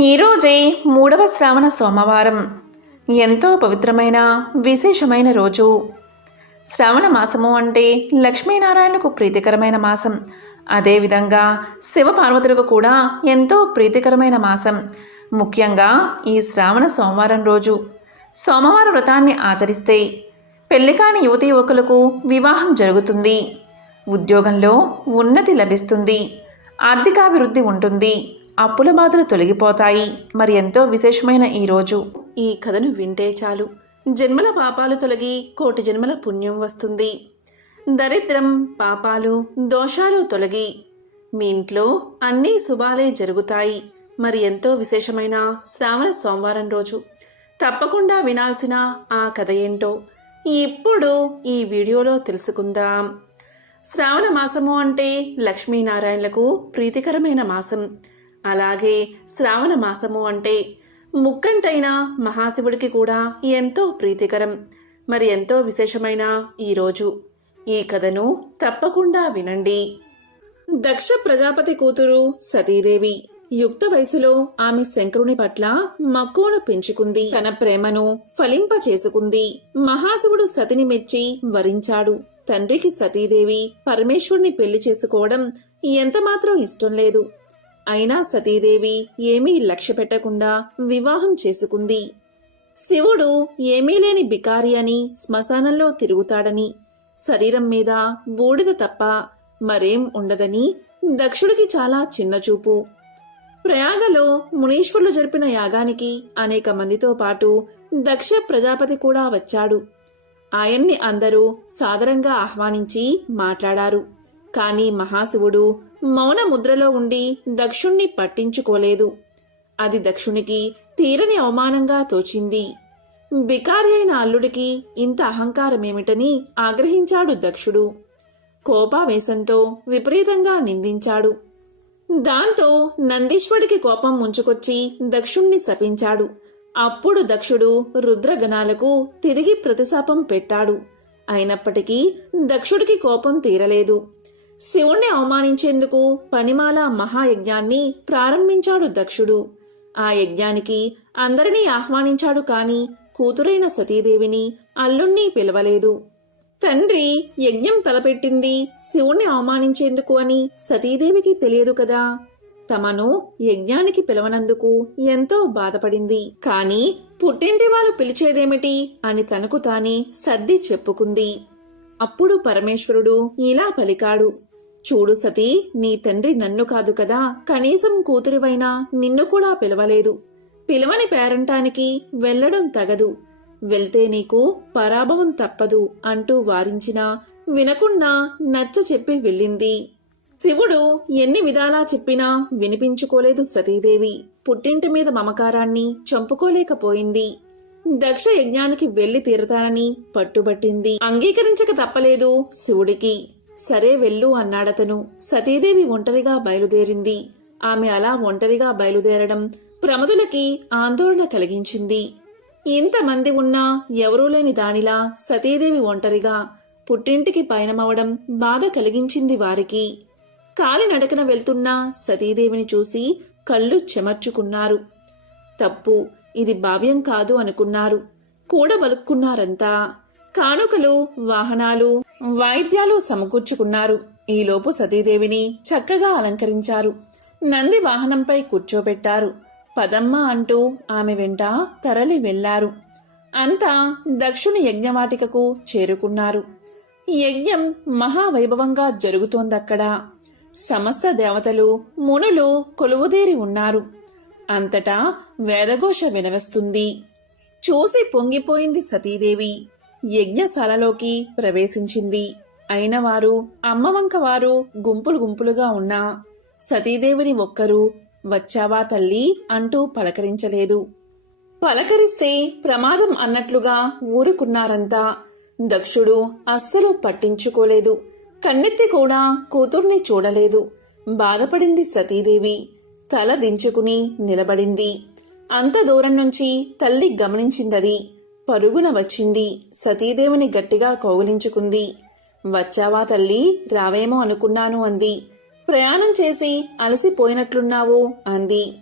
ఈరోజే మూడవ శ్రావణ సోమవారం. ఎంతో పవిత్రమైన విశేషమైన రోజు. శ్రావణ మాసము అంటే లక్ష్మీనారాయణకు ప్రీతికరమైన మాసం. అదేవిధంగా శివపార్వతులకు కూడా ఎంతో ప్రీతికరమైన మాసం. ముఖ్యంగా ఈ శ్రావణ సోమవారం రోజు. సోమవార వ్రతాన్ని ఆచరిస్తే పెళ్ళికాని యువతి యువకులకు వివాహం జరుగుతుంది. ఉద్యోగంలో ఉన్నతి లభిస్తుంది. ఆర్థికాభివృద్ధి ఉంటుంది. అప్పుల బాధలు తొలగిపోతాయి. మరి ఎంతో విశేషమైన ఈ రోజు. ఈ కథను వింటే చాలు. జన్మల పాపాలు తొలగి కోటి జన్మల పుణ్యం వస్తుంది. దరిద్రం పాపాలు దోషాలు తొలగి మీ ఇంట్లో అన్నీ శుభాలే జరుగుతాయి. మరి ఎంతో విశేషమైన శ్రావణ సోమవారం రోజు. తప్పకుండా వినాల్సిన ఆ కథ ఏంటో ఇప్పుడు ఈ వీడియోలో తెలుసుకుందాం. శ్రావణ మాసము అంటే లక్ష్మీనారాయణలకు ప్రీతికరమైన మాసం. అలాగే శ్రావణ మాసము అంటే ముక్కంటైన మహాశివుడికి కూడా ఎంతో ప్రీతికరం. మరి ఎంతో విశేషమైన ఈరోజు ఈ కథను తప్పకుండా వినండి. దక్ష ప్రజాపతి కూతురు సతీదేవి యుక్త వయసులో ఆమె శంకరుని పట్ల మక్కువను పెంచుకుంది. తన ప్రేమను ఫలింప చేసుకుంది మహాశివుడు సతిని మెచ్చి వరించాడు. తండ్రికి సతీదేవి పరమేశ్వరుని పెళ్ళి చేసుకోవడం ఎంతమాత్రం ఇష్టం లేదు. అయినా సతీదేవి ఏమీ లక్ష్య పెట్టకుండా వివాహం చేసుకుంది. శివుడు ఏమీ లేని బికారి అని శ్మశానంలో తిరుగుతాడని శరీరం మీద బూడిద తప్ప మరేం ఉండదని దక్షుడికి చాలా చిన్నచూపు ప్రయాగలో మునీశ్వరులు జరిపిన యాగానికి అనేక మందితో పాటు దక్ష ప్రజాపతి కూడా వచ్చాడు. ఆయన్ని అందరూ సాదరంగా ఆహ్వానించి మాట్లాడారు. కాని మహాశివుడు మౌన ముద్రలో ఉండి దక్షుణ్ణి పట్టించుకోలేదు. అది దక్షునికి తీరని అవమానంగా తోచింది. బికారి అయిన అల్లుడికి ఇంత అహంకారమేమిటని ఆగ్రహించాడు దక్షుడు. కోపావేశంతో విపరీతంగా నిందించాడు. దాంతో నందీశ్వరుడికి కోపం ముంచుకొచ్చి దక్షుణ్ణి శపించాడు. అప్పుడు దక్షుడు రుద్రగణాలకు తిరిగి ప్రతిశాపం పెట్టాడు. అయినప్పటికీ దక్షుడికి కోపం తీరలేదు. శివుణ్ణి అవమానించేందుకు పనిమాల మహాయజ్ఞాన్ని ప్రారంభించాడు దక్షుడు. ఆ యజ్ఞానికి అందరినీ ఆహ్వానించాడు కాని కూతురైన సతీదేవిని అల్లుణ్ణి పిలవలేదు. తండ్రి యజ్ఞం తలపెట్టింది శివుణ్ణి అవమానించేందుకు అని సతీదేవికి తెలియదు కదా. తమను యజ్ఞానికి పిలవనందుకు ఎంతో బాధపడింది. కాని పుట్టింటి వాళ్ళు పిలిచేదేమిటి అని తనకు తానే సర్ది చెప్పుకుంది. అప్పుడు పరమేశ్వరుడు ఇలా పలికాడు. చూడు సతీ నీ తండ్రి నన్ను కాదు కదా. కనీసం కూతురివైనా నిన్ను కూడా పిలవలేదు. పిలవని పేరంటానికి వెళ్ళడం తగదు. వెళ్తే నీకు పరాభవం తప్పదు అంటూ వారించినా వినకుండా నచ్చ చెప్పి వెళ్ళింది. శివుడు ఎన్ని విధాలా చెప్పినా వినిపించుకోలేదు సతీదేవి. పుట్టింటి మీద మమకారాన్ని చంపుకోలేకపోయింది. దక్ష యజ్ఞానికి వెళ్ళి తీరతానని పట్టుబట్టింది. అంగీకరించక తప్పలేదు శివుడికి. సరే వెళ్ళు అన్నాడతను. సతీదేవి ఒంటరిగా బయలుదేరింది. ఆమె అలా ఒంటరిగా బయలుదేరడం ప్రమదులకి ఆందోళన కలిగించింది. ఇంతమంది ఉన్నా ఎవరూ లేని దానిలా సతీదేవి ఒంటరిగా పుట్టింటికి పయనమవడం బాధ కలిగించింది వారికి. కాలినడకన వెళ్తున్న సతీదేవిని చూసి కళ్ళు చెమర్చుకున్నారు. తప్పు ఇది భావ్యం కాదు అనుకున్నారు. కూడబలుక్కున్నారంతా. కానుకలు వాహనాలు వాయిద్యాలు సమకూర్చుకున్నారు. ఈలోపు సతీదేవిని చక్కగా అలంకరించారు. నంది వాహనంపై కూర్చోబెట్టారు. పదమ్మ అంటూ ఆమె వెంట తరలి వెళ్ళారు అంతా దక్షుని యజ్ఞవాటికకు చేరుకున్నారు. యజ్ఞం మహావైభవంగా జరుగుతోందక్కడ. సమస్త దేవతలు మునులు కొలువుదేరి ఉన్నారు. అంతటా వేదఘోష వినవస్తుంది. చూసి పొంగిపోయింది సతీదేవి. యజ్ఞశాలలోకి ప్రవేశించింది. అయినవారు అమ్మవంక వారు గుంపులు గుంపులుగా ఉన్నా సతీదేవిని ఒక్కరు వచ్చావా తల్లి అంటూ పలకరించలేదు. పలకరిస్తే ప్రమాదం అన్నట్లుగా ఊరుకున్నారంతా. దక్షుడు అస్సలు పట్టించుకోలేదు. కన్నెత్తి కూడా కూతుర్ని చూడలేదు. బాధపడింది సతీదేవి. తల దించుకుని నిలబడింది. అంత దూరం నుంచి తల్లి గమనించిందది. పరుగున వచ్చింది. సతీదేవిని గట్టిగా కౌగిలించుకుంది. వచ్చావా తల్లి? రావేమో అనుకున్నాను అంది. ప్రయాణం చేసి అలసిపోయినట్లున్నావు అంది.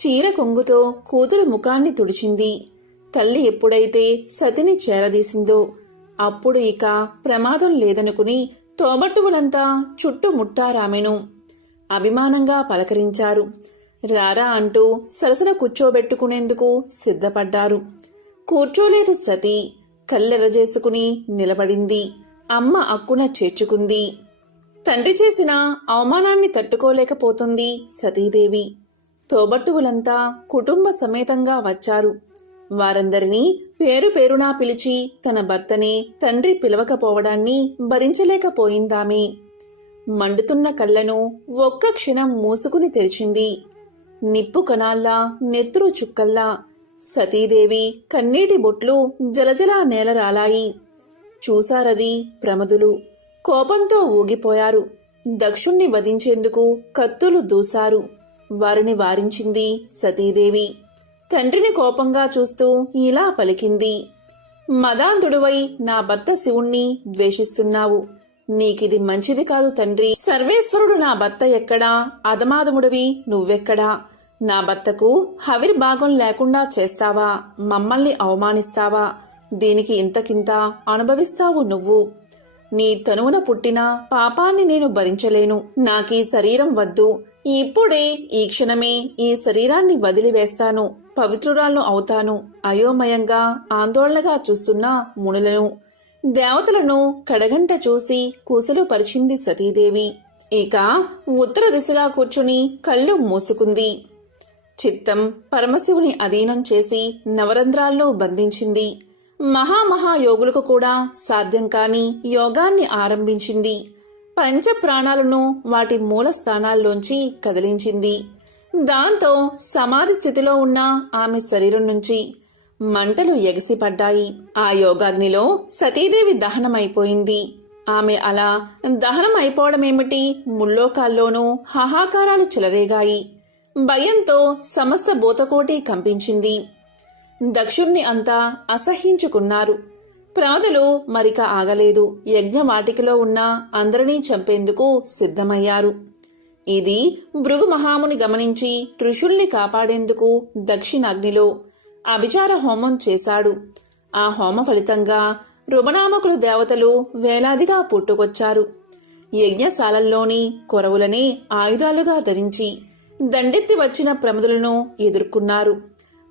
చీర కొంగుతో కూతురు ముఖాన్ని తుడిచింది. తల్లి ఎప్పుడైతే సతిని చేరదీసిందో అప్పుడు ఇక ప్రమాదం లేదనుకుని తోబట్టువులంతా చుట్టుముట్టారామెను అభిమానంగా పలకరించారు. రారా అంటూ సరసన కూర్చోబెట్టుకునేందుకు సిద్ధపడ్డారు. కూర్చోలేదు సతీ. కళ్ళెరజేసుకుని నిలబడింది. అమ్మ అక్కున చేర్చుకుంది. తండ్రి చేసిన అవమానాన్ని తట్టుకోలేకపోతుంది సతీదేవి. తోబట్టువులంతా కుటుంబ సమేతంగా వచ్చారు. వారందరినీ పేరు పేరునా పిలిచి తన భర్తనే తండ్రి పిలవకపోవడాన్ని భరించలేకపోయిందామె. మండుతున్న కళ్ళను ఒక్క క్షణం మూసుకుని తెరిచింది. నిప్పు కణాల్లా నెత్తురు చుక్కల్లా సతీదేవి కన్నీటి బొట్లు జలజలా నేలరాలాయి. చూశారది ప్రమదులు. కోపంతో ఊగిపోయారు. దక్షుణ్ణి వధించేందుకు కత్తులు దూశారు. వారిని వారించింది సతీదేవి. తండ్రిని కోపంగా చూస్తూ ఇలా పలికింది. మదాంధుడువై నా భర్త శివుణ్ణి ద్వేషిస్తున్నావు. నీకిది మంచిది కాదు తండ్రి. సర్వేశ్వరుడు నా భర్త ఎక్కడా? అదమాదముడివి నువ్వెక్కడా? నా భర్తకు హవిర్భాగం లేకుండా చేస్తావా? మమ్మల్ని అవమానిస్తావా? దీనికి ఇంతకింత అనుభవిస్తావు నువ్వు. నీ తనువున పుట్టిన పాపాన్ని నేను భరించలేను. నాకీ శరీరం వద్దు. ఇప్పుడే ఈ క్షణమే ఈ శరీరాన్ని వదిలివేస్తాను. పవిత్రురాలను అవుతాను. అయోమయంగా ఆందోళనగా చూస్తున్న మునులను. దేవతలను కడగంట చూసి కూసలు పరిచింది సతీదేవి. ఇక ఉత్తర దిశగా కూర్చుని కళ్ళు మూసుకుంది. చిత్తం పరమశివుని అధీనం చేసి నవరంధ్రాల్లో బంధించింది. మహామహాయోగులకు కూడా సాధ్యం కాని యోగాన్ని ఆరంభించింది. పంచ ప్రాణాలను వాటి మూల స్థానాల్లోంచి కదిలించింది. దాంతో సమాధి స్థితిలో ఉన్న ఆమె శరీరం నుంచి మంటలు ఎగసిపడ్డాయి ఆ యోగాగ్నిలో సతీదేవి దహనమైపోయింది. ఆమె అలా దహనం అయిపోవడమేమిటి ముల్లోకాల్లోనూ హాహాకారాలు చెలరేగాయి. భయంతో సమస్త బోతకోటి కంపించింది. దక్షుణ్ణి అంతా అసహ్యించుకున్నారు ప్రాదులు మరిక ఆగలేదు. యజ్ఞవాటికలో ఉన్న అందరినీ చంపేందుకు సిద్ధమయ్యారు. ఇది భృగు మహాముని గమనించి ఋషుల్ని కాపాడేందుకు దక్షిణాగ్నిలో అభిచార హోమం చేశాడు. ఆ హోమ ఫలితంగా రుమనామకులు దేవతలు వేలాదిగా పుట్టుకొచ్చారు. యజ్ఞశాలల్లోని కొరవులని ఆయుధాలుగా ధరించి దండెత్తి వచ్చిన ప్రముదులను ఎదుర్కొన్నారు.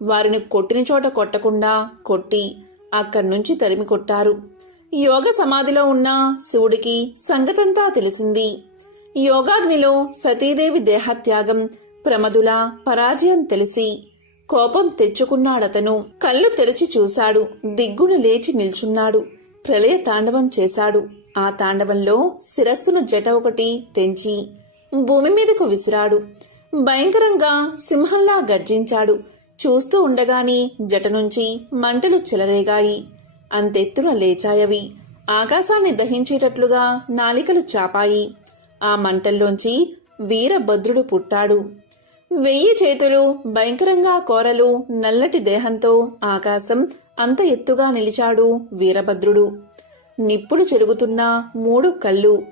వారిని కొట్టిన చోట కొట్టకుండా కొట్టి అక్కడి నుంచి తరిమి కొట్టారు. యోగ సమాధిలో ఉన్న శివుడికి సంగతంతా తెలిసింది. యోగాగ్నిలో సతీదేవి దేహత్యాగం ప్రమదుల పరాజయం తెలిసి కోపం తెచ్చుకున్నాడతను కళ్ళు తెరిచి చూశాడు. దిగ్గును లేచి నిల్చున్నాడు. ప్రళయ తాండవం చేశాడు. ఆ తాండవంలో శిరస్సును జట ఒకటి తెంచి భూమి మీదకు విసిరాడు. భయంకరంగా సింహంలా గర్జించాడు. చూస్తూ ఉండగానే జట నుంచి మంటలు చెలరేగాయి. అంతెత్తున లేచాయవి. ఆకాశాన్ని దహించేటట్లుగా నాలికలు చాపాయి. ఆ మంటల్లోంచి వీరభద్రుడు పుట్టాడు. వెయ్యి చేతులు భయంకరంగా కోరలు నల్లటి దేహంతో ఆకాశం అంత ఎత్తుగా నిలిచాడు వీరభద్రుడు. నిప్పులు చెరుగుతున్న మూడు కళ్ళు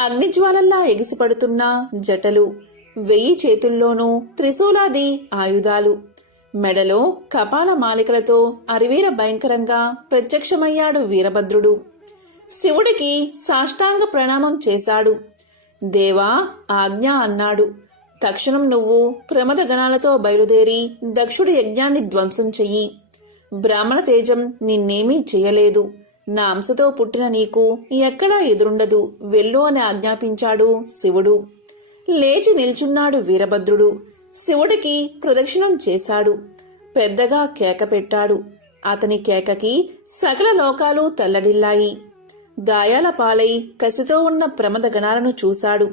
అగ్నిజ్వాలల్లా ఎగిసిపడుతున్న జటలు. వెయ్యి చేతుల్లోనూ త్రిశూలాది ఆయుధాలు. మెడలో కపాల మాలికలతో అరివీర భయంకరంగా ప్రత్యక్షమయ్యాడు వీరభద్రుడు. శివుడికి సాష్టాంగ ప్రణామం చేశాడు. దేవా ఆజ్ఞ అన్నాడు. తక్షణం నువ్వు ప్రమద గణాలతో బయలుదేరి దక్షుడి యజ్ఞాన్ని ధ్వంసం చెయ్యి. బ్రాహ్మణ తేజం నిన్నేమీ చేయలేదు. నా అంశతో పుట్టిన నీకు ఎక్కడా ఎదురుండదు. వెళ్ళు అని ఆజ్ఞాపించాడు శివుడు. లేచి నిల్చున్నాడు వీరభద్రుడు. శివుడికి ప్రదక్షిణం చేశాడు. పెద్దగా కేక పెట్టాడు. అతని కేకకి సకల లోకాలు తల్లడిల్లాయి. గాయాల పాలై కసితో ఉన్న ప్రమద గణాలను చూశాడు.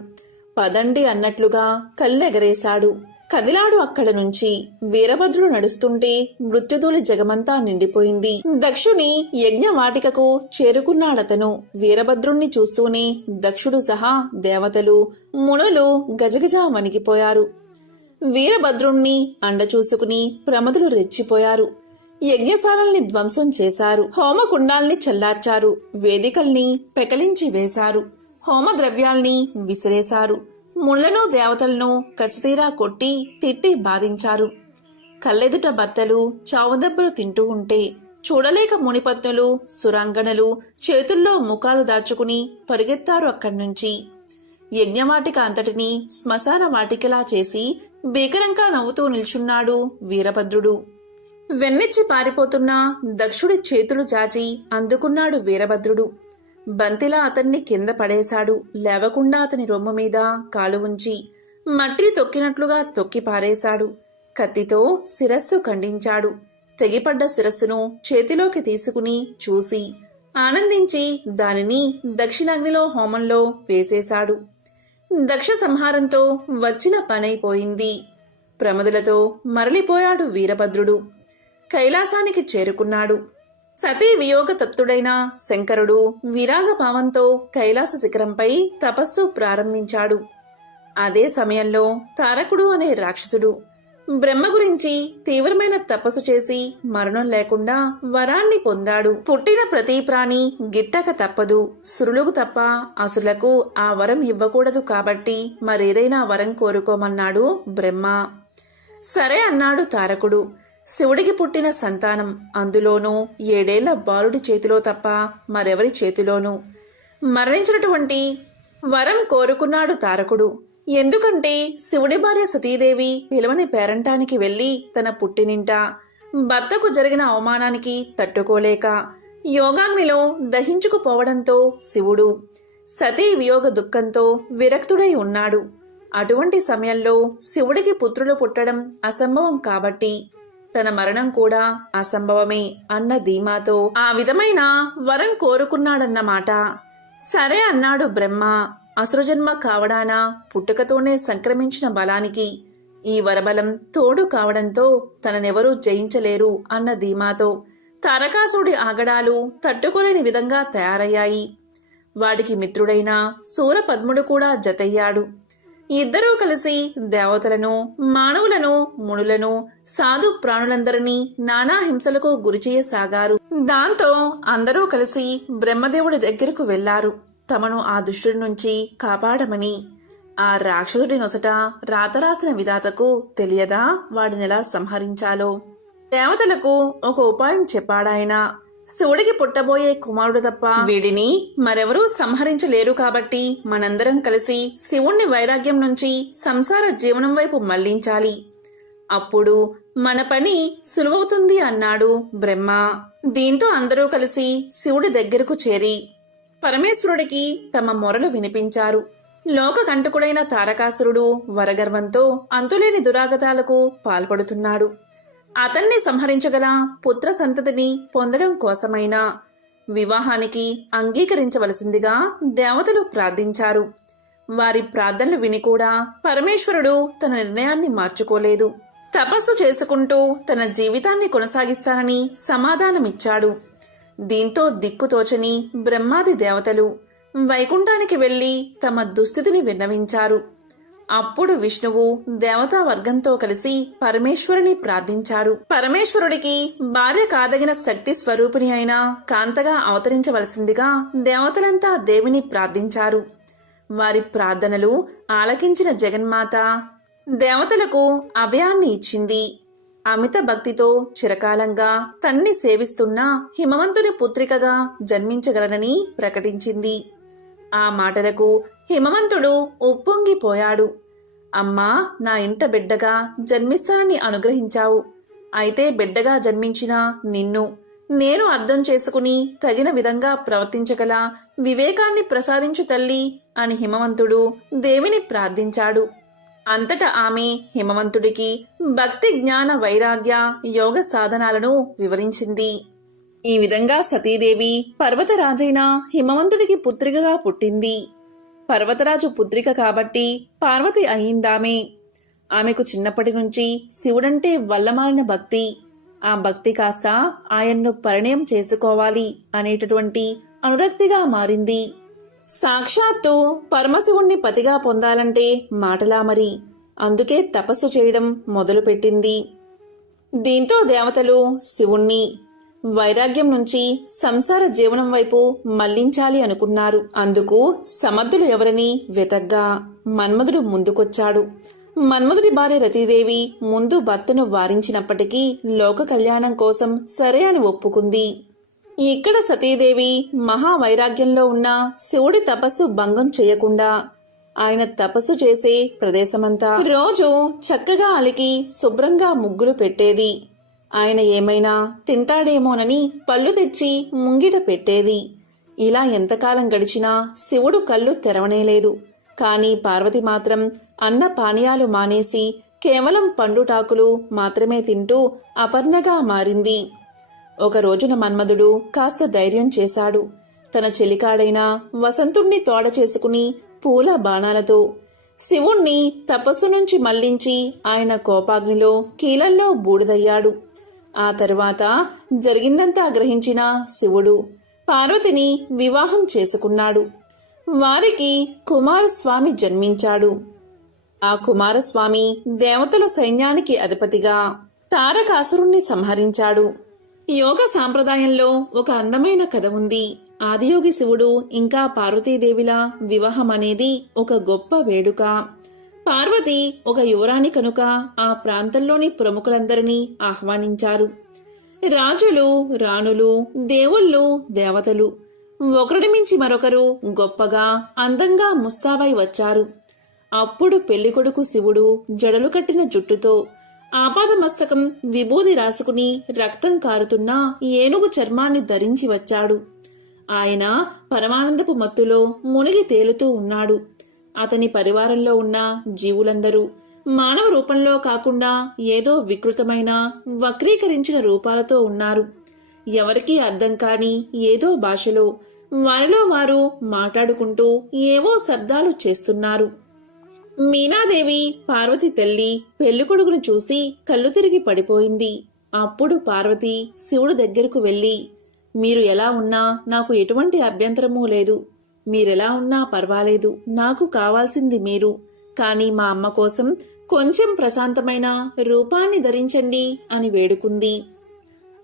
పదండి అన్నట్లుగా కళ్ళెగరేశాడు. కదిలాడు అక్కడ నుంచి వీరభద్రుడు నడుస్తుంటే మృత్యుధూళి జగమంతా నిండిపోయింది. దక్షుని యజ్ఞవాటికకు చేరుకున్నాడతను. వీరభద్రుణ్ణి చూస్తూనే దక్షుడు సహా దేవతలు మునులు గజగజ వణికిపోయారు. వీరభద్రుణ్ణి అండ చూసుకుని ప్రమదులు రెచ్చిపోయారు. యజ్ఞశాలల్ని ధ్వంసం చేశారు. హోమకుండాల్ని చల్లార్చారు. వేదికల్ని పెకలించి వేశారు. హోమ ద్రవ్యాల్ని విసిరేశారు. ముళ్ళను దేవతలను కసితీరా కొట్టి తిట్టి బాధించారు. కళ్ళెదుట భర్తలు చావుదెబ్బలు తింటూ ఉంటే చూడలేక మునిపత్నులు సురాంగణలు చేతుల్లో ముఖాలు దాచుకుని పరిగెత్తారు అక్కడి నుంచి యజ్ఞవాటిక అంతటినీ శ్మశాన వాటికలా చేసి భీకరంగా నవ్వుతూ నిల్చున్నాడు వీరభద్రుడు. వెన్నెచ్చి పారిపోతున్న దక్షుడి చేతులు చాచి అందుకున్నాడు వీరభద్రుడు. బంతిలా అతన్ని కింద పడేశాడు. లేవకుండా అతని రొమ్ము మీద కాలు ఉంచి మట్టిని తొక్కినట్లుగా తొక్కి పారేశాడు. కత్తితో శిరస్సు ఖండించాడు. తెగిపడ్డ శిరస్సును చేతిలోకి తీసుకుని చూసి ఆనందించి దానిని దక్షిణాగ్నిలో హోమంలో వేసేశాడు. దక్ష సంహారంతో వచ్చిన పనైపోయింది. ప్రమదులతో మరలిపోయాడు వీరభద్రుడు. కైలాసానికి చేరుకున్నాడు. సతీ వియోగ తప్తుడైన శంకరుడు విరాగ భావంతో కైలాస శిఖరంపై తపస్సు ప్రారంభించాడు. అదే సమయంలో తారకుడు అనే రాక్షసుడు బ్రహ్మ గురించి తీవ్రమైన తపస్సు చేసి మరణం లేకుండా వరాన్ని పొందాడు. పుట్టిన ప్రతి ప్రాణి గిట్టక తప్పదు. సురులకు తప్ప అసులకు ఆ వరం ఇవ్వకూడదు కాబట్టి మరేదైనా వరం కోరుకోమన్నాడు బ్రహ్మ. సరే అన్నాడు తారకుడు. శివుడికి పుట్టిన సంతానం అందులోనూ ఏడేళ్ళ బాలుడి చేతిలో తప్ప మరెవరి చేతిలోనూ. మరణించినటువంటి వరం కోరుకున్నాడు తారకుడు. ఎందుకంటే శివుడి భార్య సతీదేవి విలువని పేరంటానికి వెళ్ళి తన పుట్టినింట భర్తకు జరిగిన అవమానానికి తట్టుకోలేక యోగాగ్నిలో దహించుకుపోవడంతో శివుడు సతీ వియోగ దుఃఖంతో విరక్తుడై ఉన్నాడు. అటువంటి సమయంలో శివుడికి పుత్రులు పుట్టడం అసంభవం కాబట్టి తన మరణం కూడా అసంభవమే అన్న ధీమాతో ఆ విధమైన వరం కోరుకున్నాడన్నమాట సరే అన్నాడు బ్రహ్మ. అసురజన్మ కావడాన పుట్టుకతోనే సంక్రమించిన బలానికి ఈ వరబలం తోడు కావడంతో తననెవరూ జయించలేరు అన్న ధీమాతో తారకాసుడి ఆగడాలు తట్టుకోలేని విధంగా తయారయ్యాయి. వాడికి మిత్రుడైన సూరపద్ముడు కూడా జతయ్యాడు. ఇద్దరూ కలిసి దేవతలను మానవులను మునులను సాధు ప్రాణులందరినీ నానా హింసలకు గురిచేయసాగారు దాంతో అందరూ కలిసి బ్రహ్మదేవుడి దగ్గరకు వెళ్ళారు. తమను ఆ దుష్టుడి నుంచి కాపాడమని. ఆ రాక్షసుడి నొసట రాతరాసిన విధాతకు తెలియదా వాడినెలా సంహరించాలో? దేవతలకు ఒక ఉపాయం చెప్పాడాయన. శివుడికి పుట్టబోయే కుమారుడు తప్ప. వీడిని మరెవరూ సంహరించలేరు కాబట్టి మనందరం కలిసి శివుణ్ణి వైరాగ్యం నుంచి సంసార జీవనం వైపు మళ్ళించాలి. అప్పుడు మన పని సులువవుతుంది అన్నాడు బ్రహ్మ. దీంతో అందరూ కలిసి శివుడి దగ్గరకు చేరి పరమేశ్వరుడికి తమ మొరలు వినిపించారు. లోకకంటకుడైన తారకాసురుడు వరగర్వంతో అంతులేని దురాగతాలకు పాల్పడుతున్నాడు. అతన్ని సంహరించగల పుత్ర సంతతిని పొందడం కోసమైనా వివాహానికి అంగీకరించవలసిందిగా దేవతలు ప్రార్థించారు. వారి ప్రార్థనలు విని కూడా పరమేశ్వరుడు తన నిర్ణయాన్ని మార్చుకోలేదు. తపస్సు చేసుకుంటూ తన జీవితాన్ని కొనసాగిస్తానని సమాధానమిచ్చాడు. దీంతో దిక్కుతోచని బ్రహ్మాది దేవతలు వైకుంఠానికి వెళ్ళి తమ దుస్థితిని విన్నవించారు. అప్పుడు విష్ణువు దేవతా వర్గంతో కలిసి పరమేశ్వరుని ప్రార్థించారు. పరమేశ్వరుడికి భార్య కాదగిన శక్తి స్వరూపిణి అయిన కాంతగా అవతరించవలసిందిగా దేవతలంతా దేవిని ప్రార్థించారు. వారి ప్రార్థనలు ఆలకించిన జగన్మాత దేవతలకు అభయాన్ని ఇచ్చింది. అమిత భక్తితో చిరకాలంగా తన్ని సేవిస్తున్న హిమవంతుని పుత్రికగా జన్మించగలనని ప్రకటించింది. ఆ మాటలకు హిమవంతుడు ఉప్పొంగిపోయాడు. అమ్మా నా ఇంట బిడ్డగా జన్మిస్తానని అనుగ్రహించావు. అయితే బిడ్డగా జన్మించిన నిన్ను నేను అర్థం చేసుకుని తగిన విధంగా ప్రవర్తించగల వివేకాన్ని ప్రసాదించు తల్లి అని హిమవంతుడు దేవిని ప్రార్థించాడు. అంతటా ఆమె హిమవంతుడికి భక్తి జ్ఞాన వైరాగ్య యోగ సాధనాలను వివరించింది. ఈ విధంగా సతీదేవి పర్వతరాజైన హిమవంతుడికి పుత్రికగా పుట్టింది. పర్వతరాజు పుత్రిక కాబట్టి పార్వతి అయిందామె. ఆమెకు చిన్నప్పటి నుంచి శివుడంటే వల్లమాలిన భక్తి. ఆ భక్తి కాస్త ఆయన్ను పరిణయం చేసుకోవాలి అనేటటువంటి అనురక్తిగా మారింది. సాక్షాత్తు పరమశివుణ్ణి పతిగా పొందాలంటే మాటలా మరి. అందుకే తపస్సు చేయడం మొదలుపెట్టింది. దీంతో దేవతలు శివుణ్ణి వైరాగ్యం నుంచి సంసార జీవనం వైపు మళ్ళించాలి అనుకున్నారు. అందుకు సమర్థులు ఎవరని వెతగ్గా? మన్మధుడు ముందుకొచ్చాడు. మన్మధుడి భార్య రతీదేవి ముందు భర్తను వారించినప్పటికీ లోక కళ్యాణం కోసం సరే అని ఒప్పుకుంది. ఇక్కడ సతీదేవి మహావైరాగ్యంలో ఉన్న శివుడి తపస్సు భంగం చేయకుండా ఆయన తపస్సు చేసే ప్రదేశమంతా. రోజు చక్కగా అలికి శుభ్రంగా ముగ్గులు పెట్టేది. ఆయన ఏమైనా తింటాడేమోనని పళ్ళు తెచ్చి ముంగిట పెట్టేది. ఇలా ఎంతకాలం గడిచినా శివుడు కళ్ళు తెరవనేలేదు. కానీ పార్వతి మాత్రం అన్న పానీయాలు మానేసి కేవలం పండుటాకులు మాత్రమే తింటూ అపర్ణగా మారింది. ఒక రోజున మన్మధుడు కాస్త ధైర్యం చేశాడు. తన చెలికాడైన వసంతుణ్ణి తోడ చేసుకుని పూల బాణాలతో శివుణ్ణి తపస్సు నుంచి మళ్ళించి ఆయన కోపాగ్నిలో కీలల్లో బూడిదయ్యాడు. ఆ తరువాత జరిగిందంతా గ్రహించిన శివుడు పార్వతిని వివాహం చేసుకున్నాడు. వారికి కుమారస్వామి జన్మించాడు. ఆ కుమారస్వామి దేవతల సైన్యానికి అధిపతిగా తారకాసురుణ్ణి సంహరించాడు. యోగ సాంప్రదాయంలో ఒక అందమైన కథ ఉంది. ఆదియోగి శివుడు ఇంకా పార్వతీదేవిల వివాహం అనేది ఒక గొప్ప వేడుక. పార్వతి ఒక యువరాణి కనుక ఆ ప్రాంతంలోని ప్రముఖులందరినీ ఆహ్వానించారు. రాజులు రాణులు దేవుళ్ళు దేవతలు ఒకరిని మించి మరొకరు గొప్పగా అందంగా ముస్తాబై వచ్చారు. అప్పుడు పెళ్ళికొడుకు శివుడు జడలు కట్టిన జుట్టుతో ఆపాదమస్తకం విభూది రాసుకుని రక్తం కారుతున్న ఏనుగు చర్మాన్ని ధరించి వచ్చాడు. ఆయన పరమానందపు మత్తులో మునిగి తేలుతూ ఉన్నాడు. అతని పరివారంలో ఉన్న జీవులందరూ మానవ రూపంలో కాకుండా ఏదో వికృతమైన వక్రీకరించిన రూపాలతో ఉన్నారు. ఎవరికీ అర్థం కాని ఏదో భాషలో వారిలో వారు మాట్లాడుకుంటూ ఏవో శబ్దాలు చేస్తున్నారు. మీనాదేవి పార్వతి తల్లి పెళ్ళికొడుకును చూసి కళ్ళు తిరిగి పడిపోయింది. అప్పుడు పార్వతి శివుడు దగ్గరకు వెళ్ళి మీరు ఎలా ఉన్నా నాకు ఎటువంటి అభ్యంతరమూ లేదు. మీరెలా ఉన్నా పర్వాలేదు నాకు కావాల్సింది మీరు. కానీ మా అమ్మ కోసం కొంచెం ప్రశాంతమైన రూపాన్ని ధరించండి అని వేడుకుంది.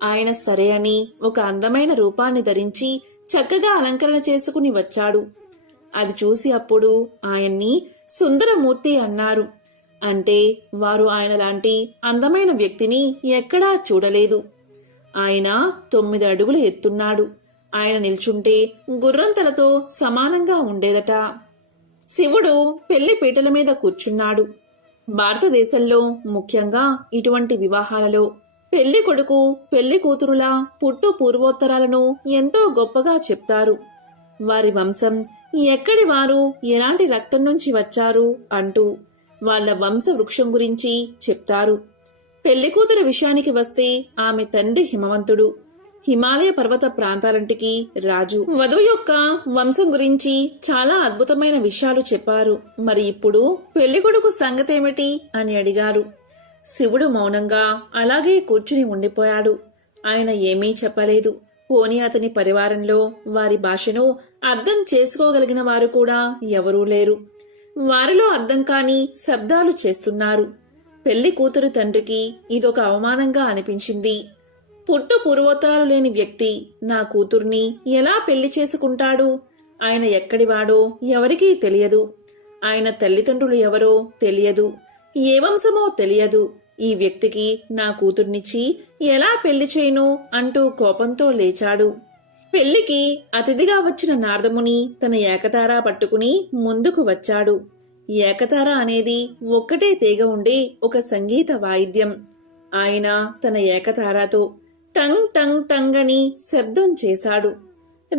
ఆయన సరే అని ఒక అందమైన రూపాన్ని ధరించి చక్కగా అలంకరణ చేసుకుని వచ్చాడు. అది చూసి అప్పుడు ఆయన్ని సుందరమూర్తి అన్నారు. అంటే వారు ఆయన లాంటి అందమైన వ్యక్తిని ఎక్కడా చూడలేదు. ఆయన తొమ్మిది అడుగులు ఎత్తున్నాడు. ఆయన నిల్చుంటే గుర్రం తలతో సమానంగా ఉండేదట. శివుడు పెళ్ళి పీటల మీద కూర్చున్నాడు. భారతదేశంలో ముఖ్యంగా ఇటువంటి వివాహాలలో పెళ్ళి కొడుకు పెళ్ళి కూతురుల పుట్టు పూర్వోత్తరాలను ఎంతో గొప్పగా చెప్తారు. వారి వంశం ఎక్కడి వారు ఎలాంటి రక్తం నుంచి వచ్చారు అంటూ వాళ్ళ వంశ వృక్షం గురించి చెప్తారు. పెళ్ళి కూతురు విషయానికి వస్తే ఆమె తండ్రి హిమవంతుడు. హిమాలయ పర్వత ప్రాంతాలంటికి రాజు. వధువు యొక్క వంశం గురించి చాలా అద్భుతమైన విషయాలు చెప్పారు. మరి ఇప్పుడు పెళ్ళికొడుకు సంగతేమిటి అని అడిగారు. శివుడు మౌనంగా అలాగే కూర్చుని ఉండిపోయాడు. ఆయన ఏమీ చెప్పలేదు. పోని అతని పరివారంలో వారి భాషను అర్థం చేసుకోగలిగిన వారు కూడా ఎవరూ లేరు. వారిలో అర్థం కాని శబ్దాలు చేస్తున్నారు. పెళ్ళి కూతురు తండ్రికి ఇదొక అవమానంగా అనిపించింది. పుట్టు పూర్వోత్తరాలు లేని వ్యక్తి నా కూతుర్ని ఎలా పెళ్ళి చేసుకుంటాడు? ఆయన ఎక్కడివాడో ఎవరికీ తెలియదు. ఆయన తల్లిదండ్రులు ఎవరో తెలియదు. ఏ వంశమో తెలియదు. ఈ వ్యక్తికి నా కూతుర్నిచ్చి ఎలా పెళ్ళి చేయను అంటూ కోపంతో లేచాడు. పెళ్ళికి అతిథిగా వచ్చిన నారదముని తన ఏకతారా పట్టుకుని ముందుకు వచ్చాడు. ఏకతార అనేది ఒక్కటే తీగ ఉండే ఒక సంగీత వాయిద్యం. ఆయన తన ఏకతారాతో టంగ్ టంగ్ టంగ్ అని శబ్దం చేశాడు.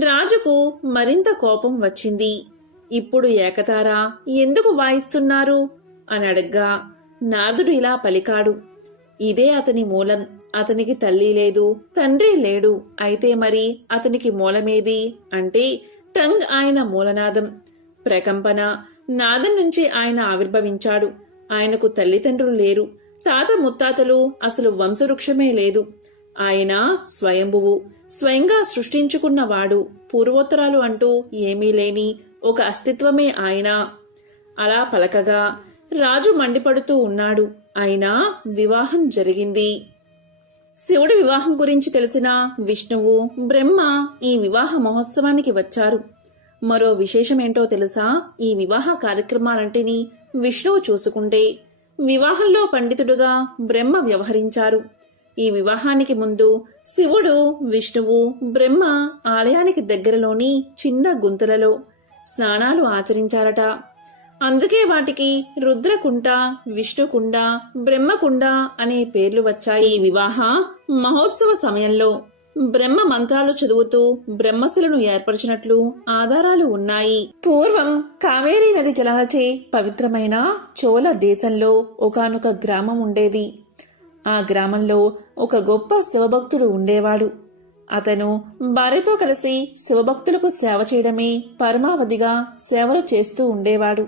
రాజుకు మరింత కోపం వచ్చింది. ఇప్పుడు ఏకతార? ఎందుకు వాయిస్తున్నారు? అని అడగ్గా. నారదుడు ఇలా పలికాడు. ఇదే అతని మూలం. అతనికి తల్లి లేదు తండ్రి లేడు. అయితే మరి అతనికి మూలమేది? అంటే టంగ్ ఆయన మూలనాదం. ప్రకంపన. నాదం నుంచి ఆయన ఆవిర్భవించాడు. ఆయనకు తల్లిదండ్రులు లేరు. తాత ముత్తాతలు అసలు వంశవృక్షమే లేదు. ఆయన స్వయంభువు. స్వయంగా సృష్టించుకున్నవాడు పూర్వోత్తరాలు అంటూ ఏమీ లేని ఒక అస్తిత్వమే ఆయన. అలా పలకగా రాజు మండిపడుతూ ఉన్నాడు. అయినా వివాహం జరిగింది. శివుడి వివాహం గురించి తెలిసిన విష్ణువు బ్రహ్మ ఈ వివాహ మహోత్సవానికి వచ్చారు. మరో విశేషమేంటో తెలుసా? ఈ వివాహ కార్యక్రమాలంటిని విష్ణువు చూసుకుంటే వివాహంలో పండితుడుగా బ్రహ్మ వ్యవహరించారు. ఈ వివాహానికి ముందు శివుడు విష్ణువు బ్రహ్మ ఆలయానికి దగ్గరలోని చిన్న గుంతలలో స్నానాలు ఆచరించారట. అందుకే వాటికి రుద్రకుండ విష్ణుకుండ బ్రహ్మకుండ అనే పేర్లు వచ్చాయి. ఈ వివాహ మహోత్సవ సమయంలో బ్రహ్మ మంత్రాలు చదువుతూ బ్రహ్మశిలను ఏర్పరిచినట్లు ఆధారాలు ఉన్నాయి. పూర్వం కావేరీ నది జలాలచే పవిత్రమైన చోళ దేశంలో ఒకానొక గ్రామం ఉండేది. ఆ గ్రామంలో ఒక గొప్ప శివభక్తుడు ఉండేవాడు. అతను భార్యతో కలిసి శివభక్తులకు సేవ చేయడమే పరమావధిగా సేవలు చేస్తూ ఉండేవాడు.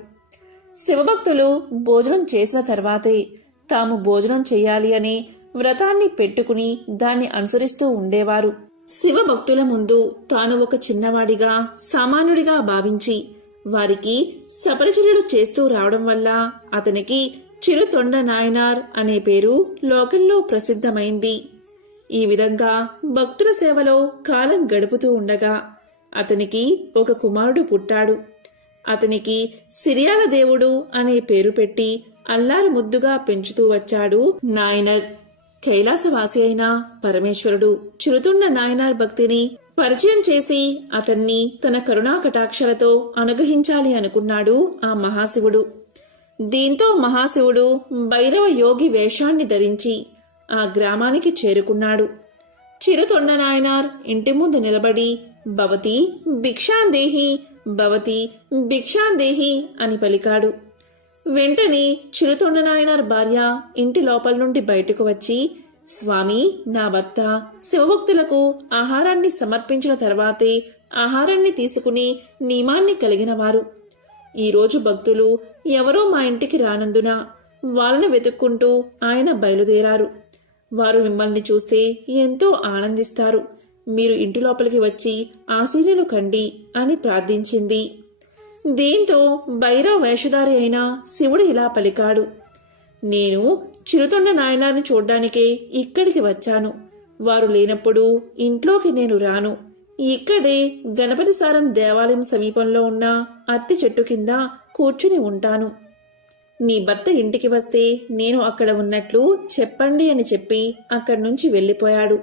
శివభక్తులు భోజనం చేసిన తర్వాతే తాము భోజనం చేయాలి అనే వ్రతాన్ని పెట్టుకుని దాన్ని అనుసరిస్తూ ఉండేవారు. శివభక్తుల ముందు తాను ఒక చిన్నవాడిగా సామాన్యుడిగా భావించి వారికి సపరిచర్యలు చేస్తూ రావడం వల్ల అతనికి చిరుతొండ నాయనార్ అనే పేరు లోకంలో ప్రసిద్ధమైంది. ఈ విధంగా భక్తుల సేవలో కాలం గడుపుతూ ఉండగా అతనికి ఒక కుమారుడు పుట్టాడు. అతనికి సిరియాల దేవుడు అనే పేరు పెట్టి అల్లారు ముద్దుగా పెంచుతూ వచ్చాడు నాయనర్. కైలాసవాసి అయిన పరమేశ్వరుడు చిరుతుండ నాయనార్ భక్తిని పరిచయం చేసి అతన్ని తన కరుణా కటాక్షలతో అనుగ్రహించాలి అనుకున్నాడు ఆ మహాశివుడు. దీంతో మహాశివుడు భైరవ యోగి వేషాన్ని ధరించి ఆ గ్రామానికి చేరుకున్నాడు. చిరుతొండ నాయనార్ ఇంటి ముందు నిలబడి భవతి భిక్షాందేహి భవతి భిక్షాందేహి అని పలికాడు. వెంటనే చిరుతొండ నాయనార్ భార్య ఇంటి లోపల నుండి బయటకు వచ్చి స్వామి నా భర్త శివభక్తులకు ఆహారాన్ని సమర్పించిన తర్వాతే ఆహారాన్ని తీసుకుని నియమాన్ని కలిగినవారు ఈరోజు భక్తులు ఎవరో మా ఇంటికి రానందున వాళ్ళని వెతుక్కుంటూ ఆయన బయలుదేరారు. వారు మిమ్మల్ని చూస్తే ఎంతో ఆనందిస్తారు. మీరు ఇంటి లోపలికి వచ్చి ఆశీర్యులు కండి అని ప్రార్థించింది. దీంతో భైరవ వేషధారి అయిన శివుడు ఇలా పలికాడు. నేను చిరుతొండ నాయనాన్ని చూడ్డానికే ఇక్కడికి వచ్చాను. వారు లేనప్పుడు ఇంట్లోకి నేను రాను. ఇక్కడే గణపతి సారం దేవాలయం సమీపంలో ఉన్న అత్తి చెట్టు కింద కూర్చుని ఉంటాను. నీ భర్త ఇంటికి వస్తే నేను అక్కడ ఉన్నట్లు చెప్పండి అని చెప్పి అక్కడి నుంచి వెళ్ళిపోయాడు.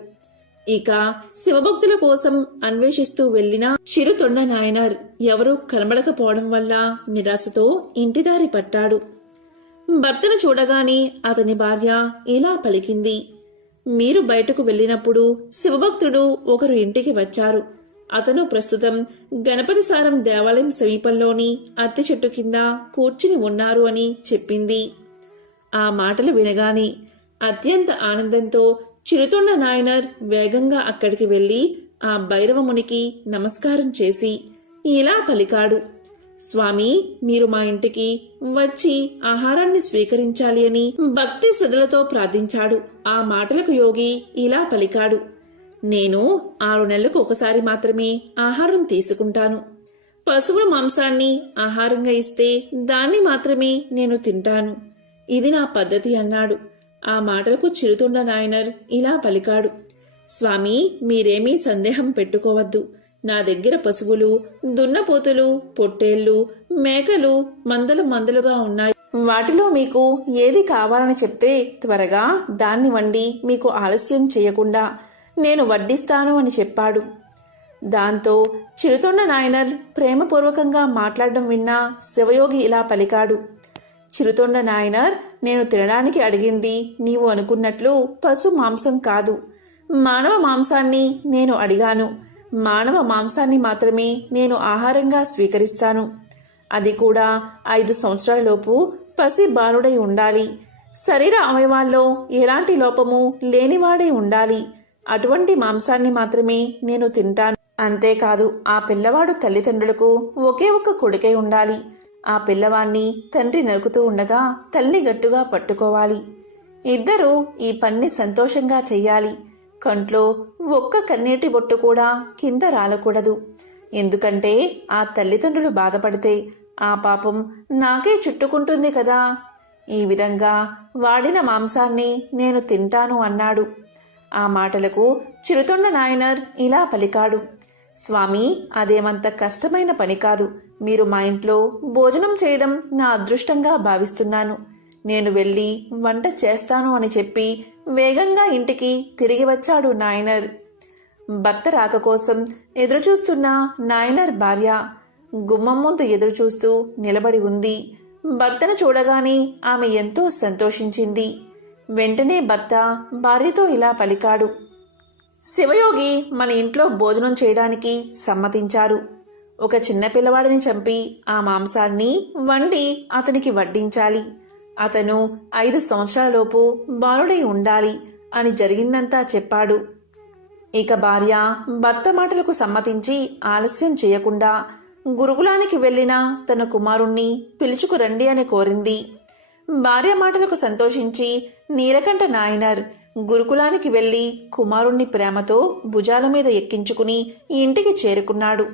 ఇక శివభక్తుల కోసం అన్వేషిస్తూ వెళ్ళిన చిరుతొండ నాయనార్ ఎవరూ కనబడకపోవడం వల్ల నిరాశతో ఇంటిదారి పట్టాడు. భర్తను చూడగానే అతని భార్య ఇలా పలికింది మీరు బయటకు వెళ్ళినప్పుడు శివభక్తుడు ఒకరు ఇంటికి వచ్చారు. అతను ప్రస్తుతం గణపతి సారం దేవాలయం సమీపంలోని అత్తి చెట్టు కింద కూర్చుని ఉన్నారు అని చెప్పింది. ఆ మాటలు వినగానే అత్యంత ఆనందంతో చిరుతొండ నాయనర్ వేగంగా అక్కడికి వెళ్ళి ఆ భైరవమునికి నమస్కారం చేసి ఇలా పలికాడు. స్వామి మీరు మా ఇంటికి వచ్చి ఆహారాన్ని స్వీకరించాలి అని భక్తి శ్రద్ధలతో ప్రార్థించాడు. ఆ మాటలకు యోగి ఇలా పలికాడు. నేను ఆరు నెలలకు ఒకసారి మాత్రమే ఆహారం తీసుకుంటాను. పశువుల మాంసాన్ని ఆహారంగా ఇస్తే దాన్ని మాత్రమే నేను తింటాను. ఇది నా పద్ధతి అన్నాడు. ఆ మాటలకు చిరుతుండ నాయనర్ ఇలా పలికాడు. స్వామి మీరేమీ సందేహం పెట్టుకోవద్దు. నా దగ్గర పశువులు దున్నపోతులు పొట్టేళ్ళు మేకలు మందలు మందలుగా ఉన్నాయి. వాటిలో మీకు ఏది కావాలని చెప్తే త్వరగా దాన్ని వండి మీకు ఆలస్యం చేయకుండా నేను వడ్డిస్తాను అని చెప్పాడు. దాంతో చిరుతొండ నాయనర్ ప్రేమపూర్వకంగా మాట్లాడడం విన్నా శివయోగి ఇలా పలికాడు. చిరుతొండ నాయనర్ నేను తినడానికి అడిగింది నీవు అనుకున్నట్లు పశు మాంసం కాదు. మానవ మాంసాన్ని నేను అడిగాను. మానవ మాంసాన్ని మాత్రమే నేను ఆహారంగా స్వీకరిస్తాను. అది కూడా ఐదు సంవత్సరాలలోపు పసి బాలుడై ఉండాలి. శరీర అవయవాల్లో ఎలాంటి లోపము లేనివాడై ఉండాలి. అటువంటి మాంసాన్ని మాత్రమే నేను తింటాను. అంతేకాదు ఆ పిల్లవాడు తల్లిదండ్రులకు ఒకే ఒక్క కొడుకై ఉండాలి. ఆ పిల్లవాణ్ణి తండ్రి నరుకుతూ ఉండగా తల్లి గట్టుగా పట్టుకోవాలి. ఇద్దరూ ఈ పన్ని సంతోషంగా చెయ్యాలి. కంట్లో ఒక్క కన్నీటి బొట్టు కూడా కింద రాలకూడదు. ఎందుకంటే ఆ తల్లిదండ్రులు బాధపడితే ఆ పాపం నాకే చుట్టుకుంటుంది కదా. ఈ విధంగా వాడిన మాంసాన్ని నేను తింటాను అన్నాడు. ఆ మాటలకు చిరుతొండ నాయనర్ ఇలా పలికాడు. స్వామి అదేమంత కష్టమైన పని కాదు. మీరు మా ఇంట్లో భోజనం చేయడం నా అదృష్టంగా భావిస్తున్నాను. నేను వెళ్ళి వంట చేస్తాను అని చెప్పి వేగంగా ఇంటికి తిరిగి వచ్చాడు నాయనర్. భర్త రాక కోసం ఎదురుచూస్తున్న నాయనర్ భార్య గుమ్మం ముందు ఎదురుచూస్తూ నిలబడి ఉంది. భర్తను చూడగానే ఆమె ఎంతో సంతోషించింది. వెంటనే భర్త భార్యతో ఇలా పలికాడు. శివయోగి మన ఇంట్లో భోజనం చేయడానికి సమ్మతించారు. ఒక చిన్న పిల్లవాడిని చంపి ఆ మాంసాన్ని వండి అతనికి వడ్డించాలి. అతను ఐదు సంవత్సరాలలోపు బాలుడై ఉండాలి అని జరిగిందంతా చెప్పాడు. ఇక భార్య భర్త మాటలకు సమ్మతించి ఆలస్యం చేయకుండా గురుకులానికి వెళ్ళిన తన కుమారుణ్ణి పిలుచుకురండి అని కోరింది. భార్య మాటలకు సంతోషించి నీలకంఠ నాయనర్ గురుకులానికి వెళ్ళి కుమారుణ్ణి ప్రేమతో భుజాల మీద ఎక్కించుకుని ఇంటికి చేరుకున్నాడు.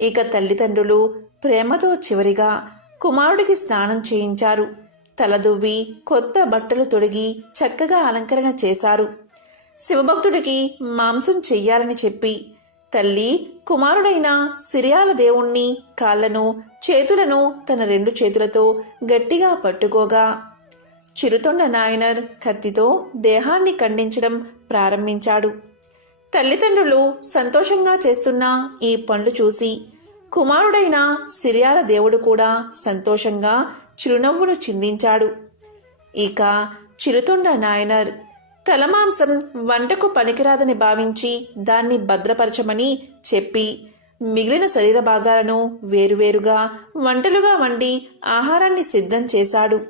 ఇక తల్లిదండ్రులు ప్రేమతో చివరిగా కుమారుడికి స్నానం చేయించారు. తలదువ్వి కొత్త బట్టలు తొడిగి చక్కగా అలంకరణ చేశారు. శివభక్తుడికి మాంసం చెయ్యాలని చెప్పి తల్లి కుమారుడైన సిరియాల దేవుణ్ణి కాళ్ళను చేతులను తన రెండు చేతులతో గట్టిగా పట్టుకోగా చిరుతొండ నాయనర్ కత్తితో దేహాన్ని ఖండించడం ప్రారంభించాడు. తల్లిదండ్రులు సంతోషంగా చేస్తున్న ఈ పనులు చూసి కుమారుడైన సిరియాల దేవుడు కూడా సంతోషంగా చిరునవ్వును చిందించాడు. ఇక చిరుతొండ నాయనర్ తలమాంసం వంటకు పనికిరాదని భావించి దాన్ని భద్రపరచమని చెప్పి మిగిలిన శరీర భాగాలను వేరువేరుగా వంటలుగా వండి ఆహారాన్ని సిద్ధం చేశాడు.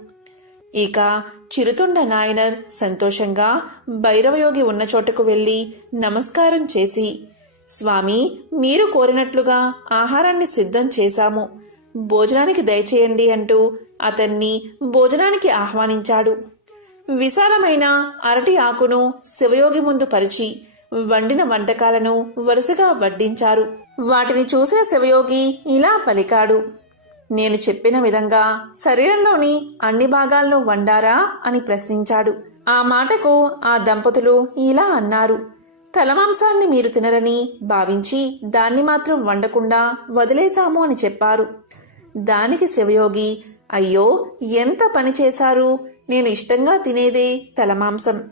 ఇక చిరుతుండ నాయనర్ సంతోషంగా భైరవయోగి ఉన్న చోటకు వెళ్ళి నమస్కారం చేసి స్వామి మీరు కోరినట్లుగా ఆహారాన్ని సిద్ధం చేశాము. భోజనానికి దయచేయండి అంటూ అతన్ని భోజనానికి ఆహ్వానించాడు. విశాలమైన అరటి ఆకును శివయోగి ముందు పరిచి వండిన వంటకాలను వరుసగా వడ్డించారు. వాటిని చూసిన శివయోగి ఇలా పలికాడు. నేను చెప్పిన విధంగా శరీరంలోని అన్ని భాగాలను వండారా? అని ప్రశ్నించాడు. ఆ మాటకు ఆ దంపతులు ఇలా అన్నారు. తలమాంసాన్ని మీరు తినరని భావించి దాన్ని మాత్రం వండకుండా వదిలేశాము అని చెప్పారు. దానికి శివయోగి అయ్యో ఎంత పని చేశారు? నేను ఇష్టంగా తినేదే తలమాంసం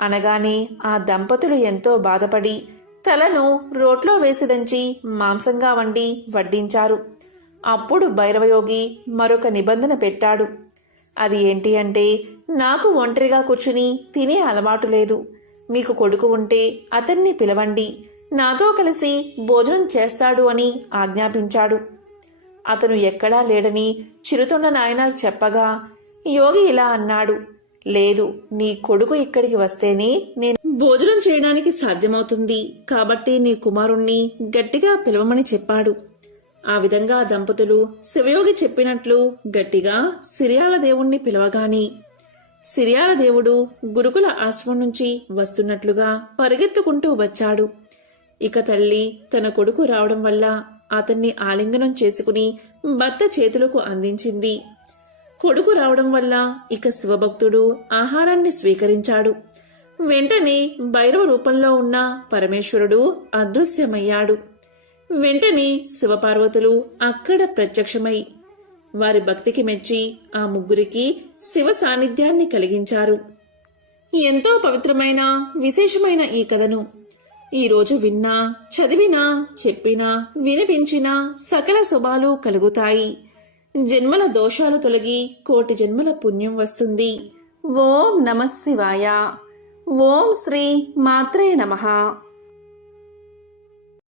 అనగానే ఆ దంపతులు ఎంతో బాధపడి తలను రోట్లో వేసి దంచి మాంసంగా వండి వడ్డించారు. అప్పుడు భైరవయోగి మరొక నిబంధన పెట్టాడు. అది ఏంటి అంటే నాకు ఒంటరిగా కూర్చుని తినే అలవాటు లేదు. మీకు కొడుకు ఉంటే అతన్ని పిలవండి. నాతో కలిసి భోజనం చేస్తాడు అని ఆజ్ఞాపించాడు. అతను ఎక్కడా లేడని చిరుతున్న నాయనారు చెప్పగా యోగి ఇలా అన్నాడు లేదు నీ కొడుకు ఇక్కడికి వస్తేనే నేను భోజనం చేయడానికి సాధ్యమవుతుంది కాబట్టి నీ కుమారుణ్ణి గట్టిగా పిలవమని చెప్పాడు. ఆ విధంగా దంపతులు శివయోగి చెప్పినట్లు గట్టిగా సిరియాల దేవుణ్ణి పిలవగాని సిరియాల దేవుడు గురుకుల ఆశ్రమం నుంచి వస్తున్నట్లుగా పరిగెత్తుకుంటూ వచ్చాడు. ఇక తల్లి తన కొడుకు రావడం వల్ల అతన్ని ఆలింగనం చేసుకుని భర్త చేతులకు అందించింది. కొడుకు రావడం వల్ల ఇక శివభక్తుడు ఆహారాన్ని స్వీకరించాడు. వెంటనే భైరవ రూపంలో ఉన్న పరమేశ్వరుడు అదృశ్యమయ్యాడు. వెంటనే శివపార్వతులు అక్కడ ప్రత్యక్షమై వారి భక్తికి మెచ్చి ఆ ముగ్గురికి శివ సాన్నిధ్యాన్ని కలిగించారు. ఎంతో పవిత్రమైన విశేషమైన ఈ కథను ఈరోజు విన్నా చదివినా చెప్పినా వినిపించినా సకల శుభాలు కలుగుతాయి. జన్మల దోషాలు తొలగి కోటి జన్మల పుణ్యం వస్తుంది. ఓం నమ శివాయ. ఓం శ్రీ మాత్రే నమః.